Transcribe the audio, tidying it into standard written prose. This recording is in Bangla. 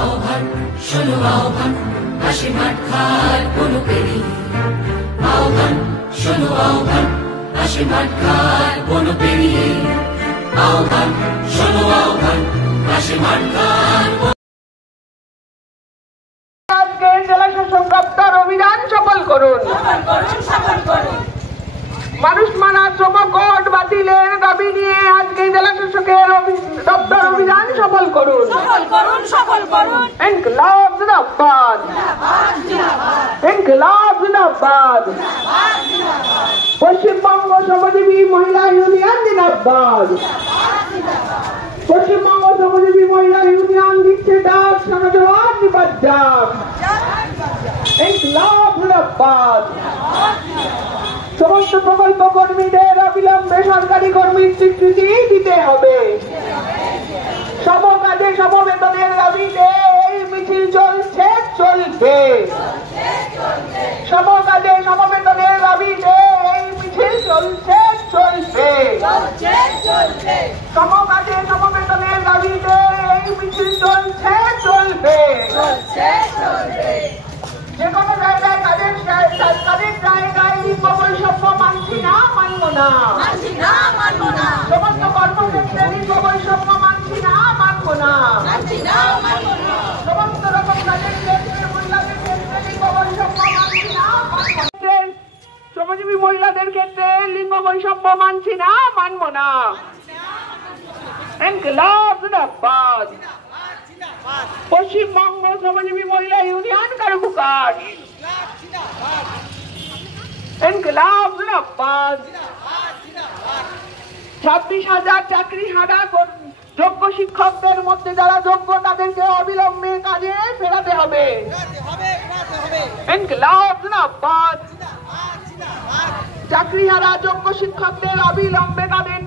আহ্বান শোনো আহ্বান, হাসি মাঠ খায় কোনো পেরিয়ে। আহ্বান শোনো আহ্বান, হাসি মাঠ খায় কোনো পেরিয়ে। আহ্বান শোনো আহ্বান, হাসি মাঠ খায়। আজকে জেলা শাসক দপ্তর অভিযান সফল করুন। মানুষ মানা শ্রম কোড বাতিলের দাবি নিয়ে আজকে জেলা শাসকের দপ্তর অভিযান সফল করুন। ইনকলাব জিন্দাবাদ, ইনকলাব জিন্দাবাদ। পশ্চিমবঙ্গ শ্রমজীবী মহিলা ইউনিয়ন জিন্দাবাদ, পশ্চিমবঙ্গ শ্রমজীবী মহিলা ইউনিয়ন দিচ্ছে ডাক, সমাজবাদ নিবাদ ডাক। ইনকলাব জিন্দাবাদ। সমস্ত প্রকল্প কর্মীদের অবিলম্বে সরকারি কর্মীর স্বীকৃতি দিতে হবে। সব কাজে সম বেতনের দাবিতে এই মিছিল চলছে, চলবে। সব কাজে সম বেতনের দাবিতে এই মিছিল চলছে, চলবে। সম কাজে সম বেতনের দাবিতে এই মিছিল চলছে, চলবে। যে কোনো জায়গায় কাজের জায়গায় লিঙ্গ বৈষম্য মানছি না, মানব না। সমস্ত কর্মক্ষেত্রে লিঙ্গ বৈষম্য মানছি না, মানব না। সমস্ত রকম কাজের ক্ষেত্রে মহিলাদের ক্ষেত্রে লিঙ্গ বৈষম্য মানছি না, মানব না। শ্রমজীবী মহিলাদের ক্ষেত্রে লিঙ্গ বৈষম্য মানছি না, মানব না। ইনকলাব জিন্দাবাদ। পশ্চিমবঙ্গ শ্রমজীবী মহিলা ইউনিয়ন কারুকাজ। ইনকলাব জিন্দাবাদ। 26,000 চাকরি হারা যোগ্য শিক্ষকদের মধ্যে যারা যোগ্য তাদেরকে অবিলম্বে কাজে ফেরাতে হবে। ইনকলাব জিন্দাবাদ। চাকরি হারা যোগ্য শিক্ষকদের অবিলম্বে তাদের